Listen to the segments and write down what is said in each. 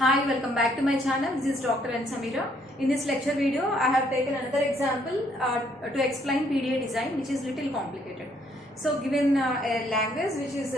Hi, welcome back to my channel. This is Dr. N. Samira. In this lecture video, I have taken another example to explain PDA design, which is little complicated. So, given a language which is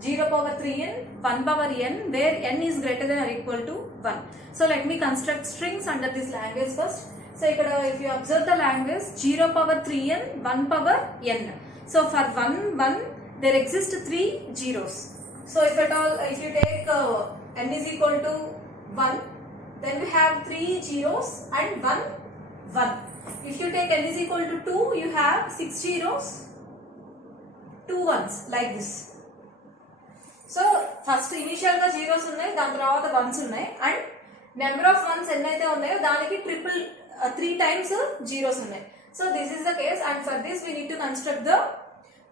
0 power 3n, 1 power n, where n is greater than or equal to 1. So, let me construct strings under this language first. So, if you observe the language 0 power 3n, 1 power n. So, for 1, 1, there exist 3 zeros. So, if you take n is equal to 1, then we have 3 zeros and 1, 1. If you take n is equal to 2, you have 6 zeros, 2 ones, like this. So, first initial ga zeros unnai, dan tarvata ones unnai, and number of ones ennaithe unnayo daniki triple 3 times zeros unnai. So, this is the case, and for this we need to construct the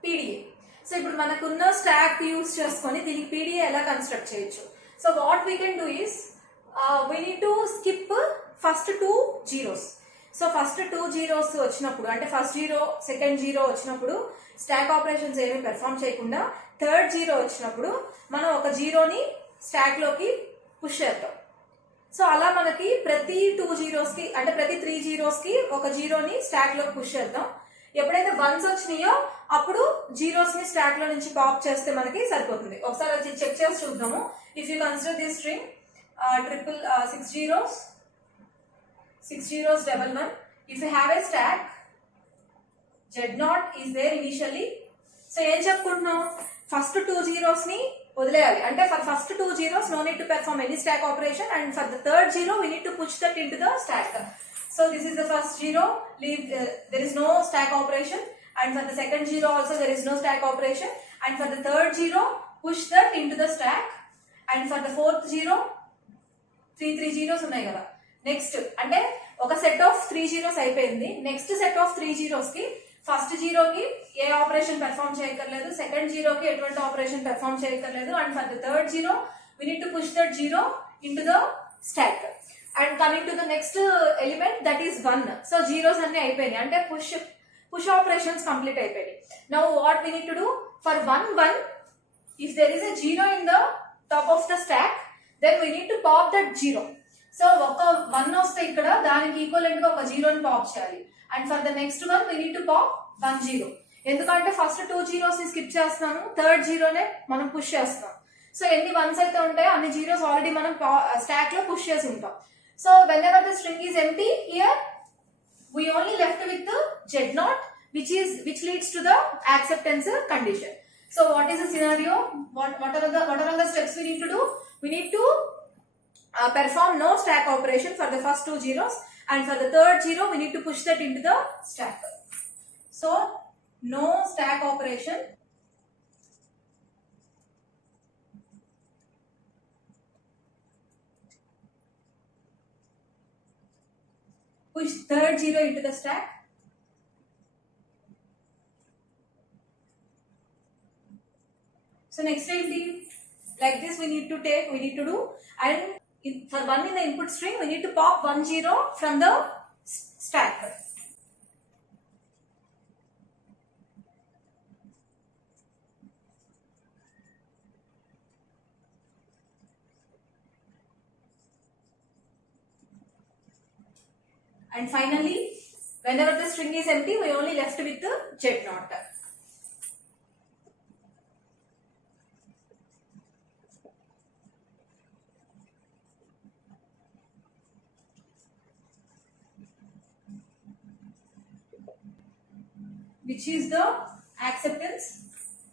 PDA. So, ఇప్పుడు మనకున్న stack use చేసుకొని దీనికి PDA ఎలా construct చేయొచ్చు. So, what we can do is we need to skip first 2 zeros. So, first 2 zeros వచ్చినప్పుడు అంటే first zero second zero వచ్చినప్పుడు stock operations ఏమి పెర్ఫామ్ చేయకుండా థర్డ్ జీరో వచ్చినప్పుడు మనం ఒక జీరోని స్టాక్ లోకి పుష్ చేద్దాం. సో అలా మనకి ప్రతి 2 zeros కి అంటే ప్రతి 3 zeros కి ఒక జీరోని స్టాక్ లోకి పుష్ చేద్దాం. ఎప్పుడైతే వన్స్ వచ్చినాయో అప్పుడు జీరోస్ ని స్టాక్ లో నుంచి పాప్ చేస్తే మనకి సరిపోతుంది. ఒకసారి వచ్చి చెక్ చేసి చూద్దాము. If you consider this string triple 6 zeros, 11. If you have a stack, Z0 is there initially. So ఏం చెప్పుకుంటున్నాం, ఫస్ట్ 2 zeros ని వదిలేయాలి. అంటే for first 2 zeros no need to perform any stack operation, and for the third zero we need to push that into the stack. So this is the first zero, leave there is no stack operation, and for the second zero also there is no stack operation, and for the third zero push that into the stack, and for the fourth zero 3 zeros ఉన్నాయి కదా. Next అంటే ఒక set of 3 zeros అయిపోయింది. Next set of 3 zeros కి first జీరోకి ఏ operation perform చేయక్కర్లేదు, second జీరోకి ఎటువంటి ఆపరేషన్ పెర్ఫామ్ చేయక్కర్లేదు, and for the third zero we need to push that zero into the stack. And coming to the next element that is 1. So zeros అన్ని అయిపోయినాయి అంటే పుష్ ఆపరేషన్స్ కంప్లీట్ అయిపోయినాయి. Now what we need to do for 1, 1, if there is a zero in the top of the stock, then we need to pop that zero. So ఒక 1 వస్తే ఇక్కడ దానికి equivalent గా ఒక జీరోని పాప్ చేయాలి, and for the next one we need to pop 1 0. ఎందుకంటే first 2 zeros ని స్కిప్ చేస్తున్నాము, థర్డ్ జీరోనే మనం పుష్ చేస్తున్నాం. సో ఎన్ని వన్స్ అయితే ఉంటాయో అన్ని జీరోస్ ఆల్రెడీ మనం స్టాక్ లో పుష్ చేసి ఉంటాం. So when ever the string is empty, here we only left with the Z0, which leads to the acceptance condition. So what is the scenario? What are all the steps we need to do? We need to perform no stack operation for the first 2 zeros, and for the third zero we need to push that into the stack. So no stack operation. Push third zero into the stack. So next time, like this we need to do, and for 1 in the input string we need to pop 1 0 from the stack. And finally, whenever the string is empty, we only left with the Z0. Which is the acceptance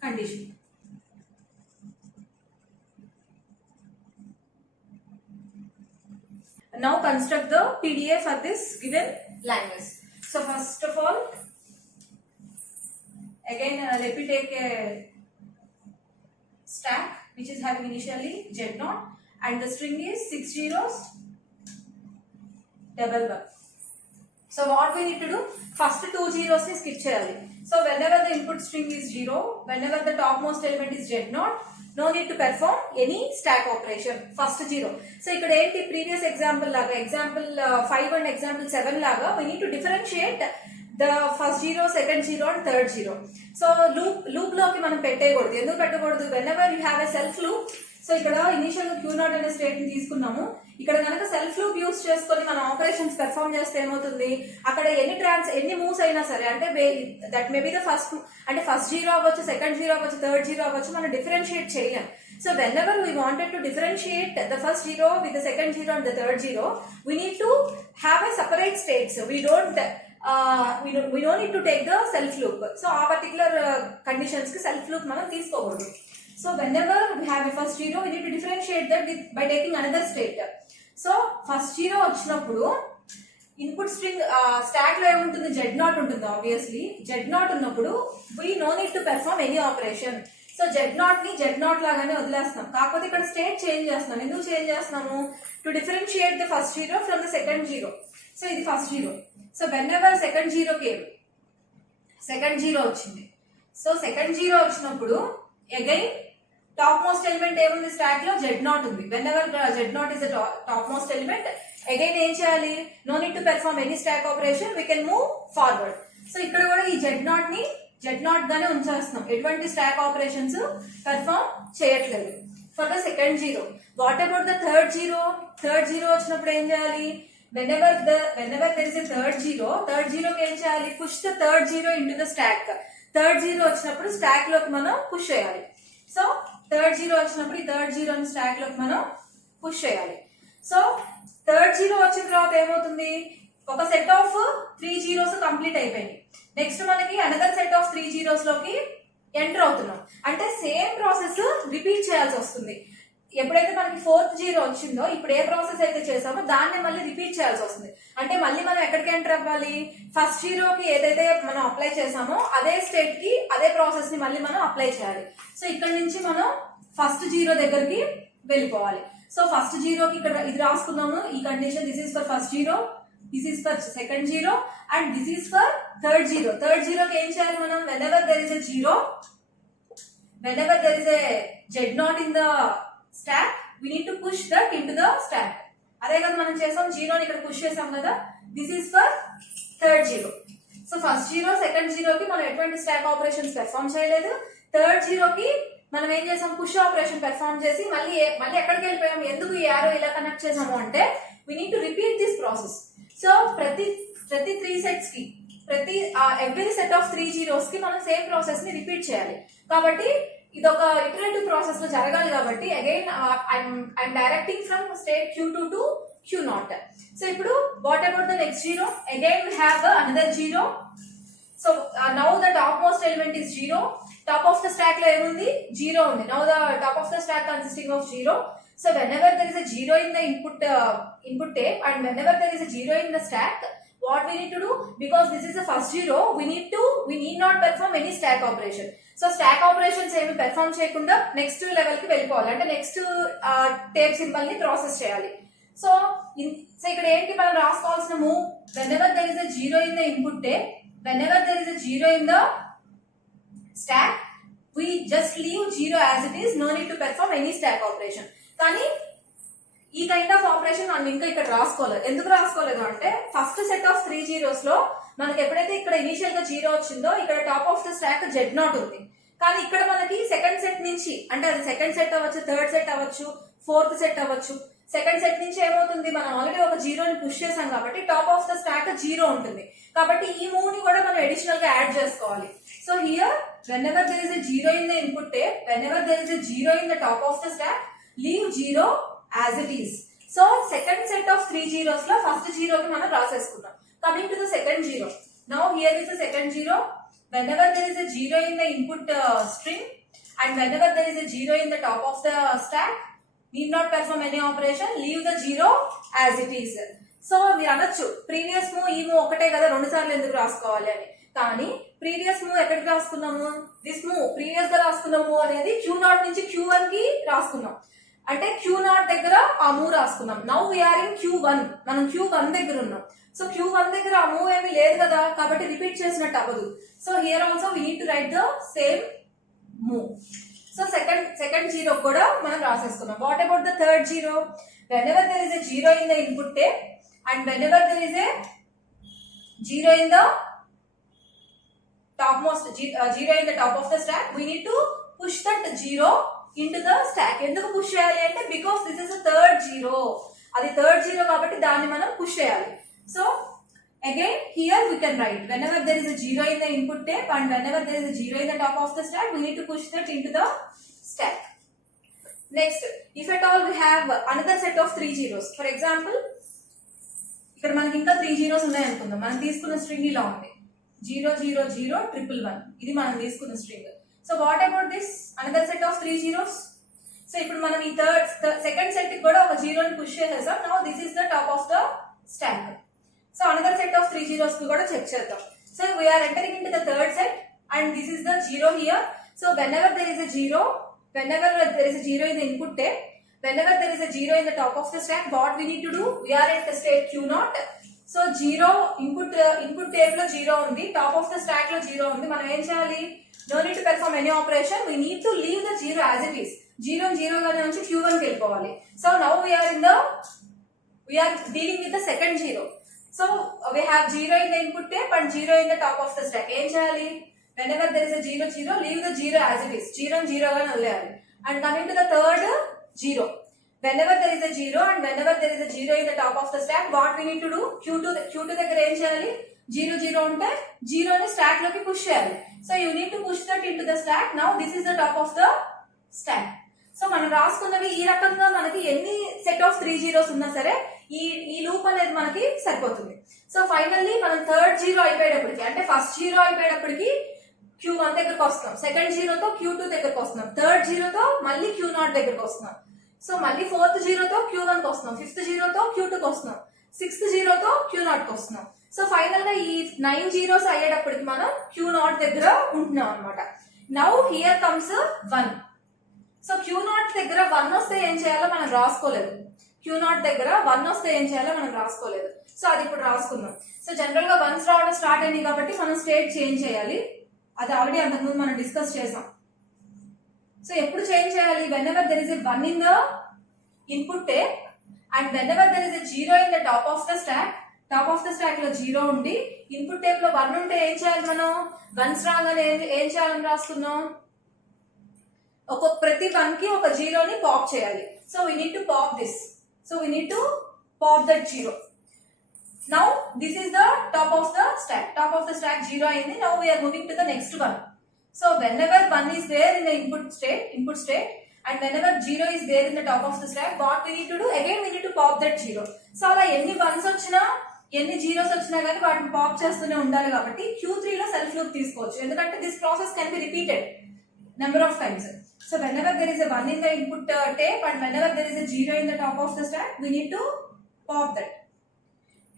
condition. Now construct the PDA for this given language. So first of all, again let me take a stack which is having initially Z0, and the string is 6 zeros, 1 1. So what we need to do, first 2 zeros ni skip cheyali. So whenever the input string is 0, whenever the topmost element is Z0, no need to perform any stack operation, first 0. So ikkada enti previous example laga, example 5 and example 7 laga, we need to differentiate the first zero, second zero and third zero. So loop loki manam petteyakudadu. Enduku pettakodadu, whenever you have a self loop, so ఇక్కడ initial గా Q0 అనే state ని తీసుకున్నాము. ఇక్కడ కనుక self loop use చేసుకొని మనం operations perform చేస్తే ఏమవుతుంది, అక్కడ ఎన్ని మూవ్స్ అయినా సరే, అంటే that may be the first, అంటే ఫస్ట్ జీరో అవ్వచ్చు, సెకండ్ జీరో అవ్వచ్చు, థర్డ్ జీరో అవ్వచ్చు, మనం డిఫరెన్షియేట్ చేయలేం. So when ever we wanted to differentiate the first zero with the second zero and the third zero, we need to have a separate states. we don't need to take the self loop. So ఆ particular conditions కి self loop మనం తీసుకోకూడదు. So whenever we have a first zero, we need to differentiate that by taking another state. So first zero వచ్చినప్పుడు input string stock లో ఏముంటుంది, Z0 ఉంటుంది. Obviously Z0 ఉన్నప్పుడు we no need to perform any operation. So Z0 ని Z0 లాగానే వదిలేస్తాం. కాకపోతే ఇక్కడ స్టేట్ చేంజ్ చేస్తున్నాం. ఎందుకు చేంజ్ చేస్తున్నాము, to differentiate the first zero from the second zero. So ఇది first zero. So whenever second zero came, second zero వచ్చింది. సో సెకండ్ జీరో వచ్చినప్పుడు అగైన్ టాప్ మోస్ట్ ఎలిమెంట్ ఏముంది స్టాక్ లో, Z0 ఉంది. Whenever Z0 is the top most element, again ఏం చేయాలి, no need to perform any stack operation, we can move forward. So ఇక్కడ కూడా ఈ Z0 ని Z0 గానే ఉంచేస్తున్నాం, ఎటువంటి స్టాక్ ఆపరేషన్స్ పెర్ఫార్మ్ చేయట్లేదు for the second zero. What about the third zero? Third zero వచ్చినప్పుడు ఏం చేయాలి, whenever there is a third zero కి ఏం చేయాలి, push the third zero into the stock. Third zero వచ్చినప్పుడు స్టాక్ లోకి మనం పుష్ చేయాలి. సో థర్డ్ జీరో వచ్చినప్పుడు ఈ థర్డ్ జీరోని స్టాక్ లోకి మనం పుష్ చేయాలి. సో థర్డ్ జీరో వచ్చిన తర్వాత ఏమవుతుంది, ఒక సెట్ ఆఫ్ 3 జీరోస్ కంప్లీట్ అయిపోయింది. నెక్స్ట్ మనకి అనదర్ సెట్ ఆఫ్ 3 జీరోస్ లోకి ఎంటర్ అవుతున్నాం. అంటే సేమ్ ప్రాసెస్ రిపీట్ చేయాల్సి వస్తుంది. ఎప్పుడైతే మనకి ఫోర్త్ జీరో వచ్చిందో, ఇప్పుడు ఏ ప్రాసెస్ అయితే చేసామో దాన్ని మళ్ళీ రిపీట్ చేయాల్సి వస్తుంది. అంటే మళ్ళీ మనం ఎక్కడికి ఎంటర్ అవ్వాలి, ఫస్ట్ జీరోకి ఏదైతే మనం అప్లై చేసామో అదే స్టేట్ కి అదే ప్రాసెస్ ని మళ్ళీ మనం అప్లై చేయాలి. సో ఇక్కడ నుంచి మనం ఫస్ట్ జీరో దగ్గరికి వెళ్ళిపోవాలి. సో ఫస్ట్ జీరోకి ఇక్కడ ఇది రాసుకున్నాము, ఈ condition, this is for first zero, this is for second zero and this is for third zero. Third జీరోకి ఏం చేయాలి మనం, whenever there is a zero, whenever there is a Z0 in the stack, we need to push that into the stack. అదే కదా మనం చేసాం, జీరోని ఇక్కడ push చేసాం కదా, this is for third zero. So first zero second జీరోకి మనం ఎటువంటి స్టాక్ ఆపరేషన్స్ పెర్ఫార్మ్ చేయలేదు. థర్డ్ జీరోకి మనం ఏం చేసాం, పుష్ ఆపరేషన్ పెర్ఫార్మ్ చేసి మళ్ళీ ఎక్కడికి వెళ్ళిపోయాం, ఎందుకు ఈ యారో ఇలా కనెక్ట్ చేసాము అంటే, we need to repeat this process. So ప్రతి 3 సెట్స్ కి, ఎవ్రీ సెట్ ఆఫ్ 3 జీరోస్ కి మనం సేమ్ ప్రాసెస్ ని రిపీట్ చేయాలి. కాబట్టి ఇది ఒక ఇటరేటివ్ ప్రాసెస్ లో జరగాలి. కాబట్టి again I'm directing from state Q2 to Q0. So ఇప్పుడు what about the next zero, again we have another zero. So now the top most element is zero. Top of the stack లో ఏముంది, zero ఉంది. Now the top of the stack consisting of zero. So whenever there is a zero in the input tape and whenever there is a zero in the stack, what we need to do, because this is the first zero, we need not perform any stack operation. So stack operations ఏమి perform చేయకుండా next level కి వెళ్ళిపోవాలి, అంటే next tape symbol ని process చేయాలి. So ఇక్కడ ఏంటి మనం రాసుకోవాల్సిన move, whenever there is a zero in the input tape, whenever there is a zero in the stack, we just leave zero as it is, no need to perform any stack operation. కానీ ఈ kind of operation మనం ఇంకా ఇక్కడ రాసుకోలేదు. ఎందుకు రాసుకోలేదు అంటే, first set of 3 zeros లో మనకి ఎప్పుడైతే ఇక్కడ ఇనిషియల్ గా జీరో వచ్చిందో, ఇక్కడ top of the stock Z0 ఉంది. కానీ ఇక్కడ మనకి సెకండ్ సెట్ నుంచి, అంటే అది సెకండ్ సెట్ అవ్వచ్చు, థర్డ్ సెట్ అవ్వచ్చు, ఫోర్త్ సెట్ అవ్వచ్చు, సెకండ్ సెట్ నుంచి ఏమవుతుంది, మనం ఆల్రెడీ ఒక జీరోని పుష్ చేసాం కాబట్టి top of the stock zero ఉంటుంది. కాబట్టి ఈ మూవ్ ని కూడా మనం అడిషనల్ గా యాడ్ చేసుకోవాలి. So here whenever there is a zero in the input tape, whenever there is a zero in the top of the stack, leave zero as it is. So second set of 3 zeros లో first జీరోకి మనం రాసేసుకున్నాం. Coming to the second zero, now here is the second zero. Whenever there is a zero in the input string and whenever there is a zero in the top of the stack, need not perform any operation, leave the zero as it is. So మీరు అనొచ్చు, previous move ఈ move ఒకటే కదా, 2 సార్లు ఎందుకు రాసుకోవాలి అని. కానీ ప్రీవియస్ మూవ్ ఎక్కడికి రాసుకున్నాము, దిస్ మూవ్ ప్రీవియస్ గా రాసుకున్నాము అనేది Q0 నుంచి Q1 కి రాసుకున్నాం. అంటే Q0 దగ్గర ఆ మూవ్ రాసుకున్నాం. నౌ వీఆర్ ఇన్ Q1, మనం Q1 దగ్గర ఉన్నాం. సో Q1 దగ్గర ఆ మూవ్ ఏమీ లేదు కదా, కాబట్టి రిపీట్ చేసినట్టు అవ్వదు. So here also we need to write the same move. So second zero కూడా మనం రాసేసుకున్నాం. What about the third zero, whenever there is a zero in the input tape and whenever there is a zero in the topmost zero in the top of the stack, we need to push that zero into the stock. ఎందుకు push చేయాలి అంటే because this is third zero, అది third zero కాబట్టి దాన్ని మనం push చేయాలి. So again here we can write whenever there is a zero in the input tape and whenever there is a zero in the top of the stack, we need to push that into the stack. Next, if at all we have another set of 3 zeros, for example ఇక్కడ మనకి ఇంకా 3 zeros ఉన్నాయి అనుకుందాం. మనం తీసుకున్న string ఇలా ఉంది 0 0 0 1 1 ఇది మనం తీసుకున్న string. So what about this another set of 3 zeros? So ఇప్పుడు మనం ఈ సెకండ్ సెట్ కి కూడా ఒక జీరోని పుష్ చేసేసాం. Now this is the top of the stock. So another set of 3 zeros కి కూడా చెక్ చేద్దాం. So we are entering into the third set and this is the zero here. So whenever there is a zero in the input tape, whenever there is a zero in the top of the stack, what we need to do? We are at the state Q0. So zero input tape లో zero ఉంది, top of the stack లో zero ఉంది. మనం ఏం చేయాలి? No need to perform any operation. We need to leave the zero as it is. Zero గానే ఉంచి Q1 కి వెళ్ళిపోవాలి. So now we are dealing with the second zero. So we have zero in the input tape and zero in the top of the stack. ఏం చేయాలి? Whenever there is a zero, leave the zero as it is. Zero గానే వదిలేయాలి. And coming to the third zero. Whenever there is a zero and whenever there is a zero in the top of the stack, what we need to do? Q2 దగ్గర ఏం చేయాలి? 0 0 ఉంటే జీరోని stock లోకి push చేయాలి. So you need to push that into the stack. Now this is the top of the stack. So మనం రాసుకున్నవి ఈ రకంగా మనకి ఎన్ని సెట్ ఆఫ్ 3 zeros ఉన్నా సరే ఈ లూప్ అనేది మనకి సరిపోతుంది. సో ఫైనల్లీ మనం థర్డ్ జీరో అయిపోయేటప్పటికి అంటే ఫస్ట్ జీరో అయిపోయేటప్పటికి Q1 దగ్గరకు వస్తున్నాం, సెకండ్ జీరోతో Q2 దగ్గరకు వస్తున్నాం, థర్డ్ జీరోతో మళ్ళీ Q0 దగ్గరకు వస్తున్నాం. సో మళ్ళీ ఫోర్త్ జీరోతో Q1 కి వస్తున్నాం, ఫిఫ్త్ జీరోతో Q2 కి వస్తున్నాం, సిక్స్త్ జీరోతో Q0 కి వస్తున్నాం. సో ఫైనల్ గా ఈ 9 zeros అయ్యేటప్పటికి మనం Q0 దగ్గర ఉంటున్నాం అనమాట. Now here comes 1. So Q0 దగ్గర 1 వస్తే ఏం చేయాలో మనం రాసుకోలేదు. Q0 దగ్గర 1 వస్తే ఏం చేయాలో మనం రాసుకోలేదు. సో అది ఇప్పుడు రాసుకుందాం. సో జనరల్ గా 1s రావడం స్టార్ట్ అయింది కాబట్టి మనం స్టేట్ చేంజ్ చేయాలి. అది ఆల్రెడీ అంతకుముందు మనం డిస్కస్ చేసాం. సో ఎప్పుడు చేంజ్ చేయాలి? whenever there is a 1 in the input tape and whenever there is a 0 in the top of the stack, top of the stack లో 0 ఉండి ఇన్పుట్ టేప్ లో 1 ఉంటే ఏం చేయాలి? మనం 1s రాగానే ఏం చేయాలని రాసుకున్నాం? ప్రతి 1 కి ఒక జీరోని పాప్ చేయాలి. So we need to pop this. So we need to pop that zero. Now this is the top of the stack. Top of the stack 0 అయింది. Now we're moving to the next 1. So whenever 1 is there in the input state and whenever 0 is there in the top of the stack, what we need to do? Again we need to pop that 0. So అలా ఎన్ని 1s వచ్చినా ఎన్ని zeros వచ్చినా కానీ వాటిని pop చేస్తూనే ఉండాలి కాబట్టి Q3 లో సెల్ఫ్ లూప్ తీసుకోవచ్చు. ఎందుకంటే this process can be repeated number of times. So whenever there is a 1 in the input tape and whenever there is a 0 in the top of the stack, we need to pop that.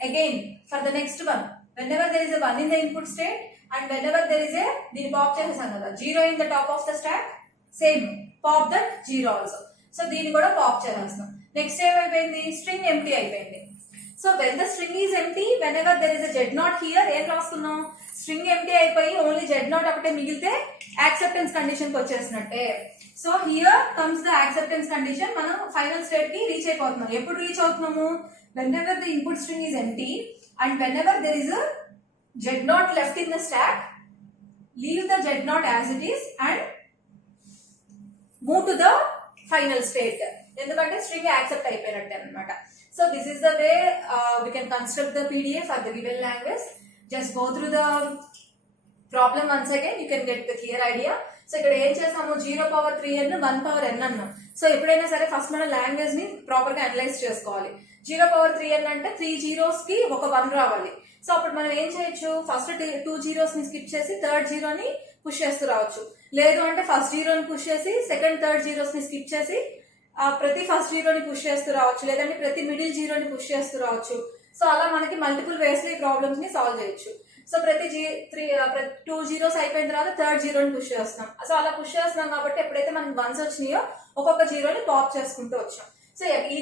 Again for the next one, whenever there is a 1 in the input state and whenever there is a దీన్ని pop చేసేసాం కదా 0 in the top of the stack, same pop that 0 also. So దీన్ని కూడా pop చేసేస్తాం. Next ఏమైపోయింది? String empty అయిపోయింది. So when the string is empty, whenever there is a z0 here, ఏం రాసుకున్నాం? స్ట్రింగ్ ఎంప్టీ అయిపోయి ఓన్లీ z0 ఒకటే మిగిలితే యాక్సెప్టెన్స్ కండిషన్ కి వచ్చేసినట్టే. So here comes the acceptance condition. మనం ఫైనల్ స్టేట్ కి రీచ్ అయిపోతున్నాం. ఎప్పుడు రీచ్ అవుతున్నాము? whenever the input string is empty and whenever there is a z0 left in the stack, leave the z0 as it is and move to the final state. ఎందుకంటే string accept అయిపోయినట్టే అనమాట. So this is the way we can construct the PDF for the given language. Just go through the problem once again, you can get the clear idea. So ఇక్కడ ఏం చేసాము? 0^3n 1^n అన్నాం. So ఎప్పుడైనా సరే first మనం language ని proper గా analyse చేసుకోవాలి. 0^3n అంటే 3 zeros కి ఒక 1 రావాలి. సో అప్పుడు మనం ఏం చేయొచ్చు? ఫస్ట్ 2 zeros ని స్కిప్ చేసి థర్డ్ జీరోని పుష్ చేస్తూ రావచ్చు. లేదు అంటే ఫస్ట్ జీరోని పుష్ చేసి సెకండ్ థర్డ్ జీరోస్ ని స్కిప్ చేసి ప్రతి ఫస్ట్ జీరోని పుష్ చేస్తూ రావచ్చు. లేదంటే ప్రతి మిడిల్ జీరోని పుష్ చేస్తూ రావచ్చు. సో అలా మనకి మల్టిపుల్ వేస్ లో ఈ ప్రాబ్లమ్స్ ని సాల్వ్ చేయొచ్చు. సో ప్రతి 2 zeros అయిపోయిన తర్వాత థర్డ్ జీరోని పుష్ చేస్తాం. సో అలా పుష్ చేస్తున్నాం కాబట్టి ఎప్పుడైతే మనకి 1s వచ్చినాయో ఒక్కొక్క జీరోని పాప్ చేసుకుంటూ వచ్చాం. సో ఈ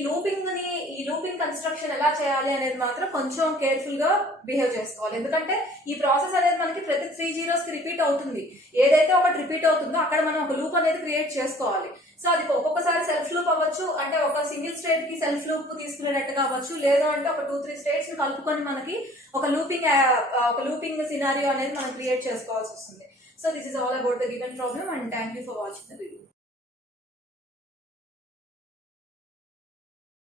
లూపింగ్ కన్స్ట్రక్షన్ ఎలా చేయాలి అనేది మాత్రం కొంచెం కేర్ఫుల్ గా బిహేవ్ చేసుకోవాలి. ఎందుకంటే ఈ ప్రాసెస్ అనేది మనకి ప్రతి 3 zeros కి రిపీట్ అవుతుంది. ఏదైతే ఒకటి రిపీట్ అవుతుందో అక్కడ మనం ఒక లూప్ అనేది క్రియేట్ చేసుకోవాలి. సో అది ఒక్కొక్కసారి సెల్ఫ్ లూప్ అవ్వచ్చు, అంటే ఒక సింగిల్ స్టేట్ కి సెల్ఫ్ లూప్ తీసుకునేటట్టుగా అవ్వచ్చు. లేదు అంటే ఒక 2-3 స్టేట్స్ ని కలుపుకొని మనకి ఒక లూపింగ్ సినారియో అనేది మనం క్రియేట్ చేసుకోవాల్సి వస్తుంది. So this is all about the given problem and thank you for watching the video.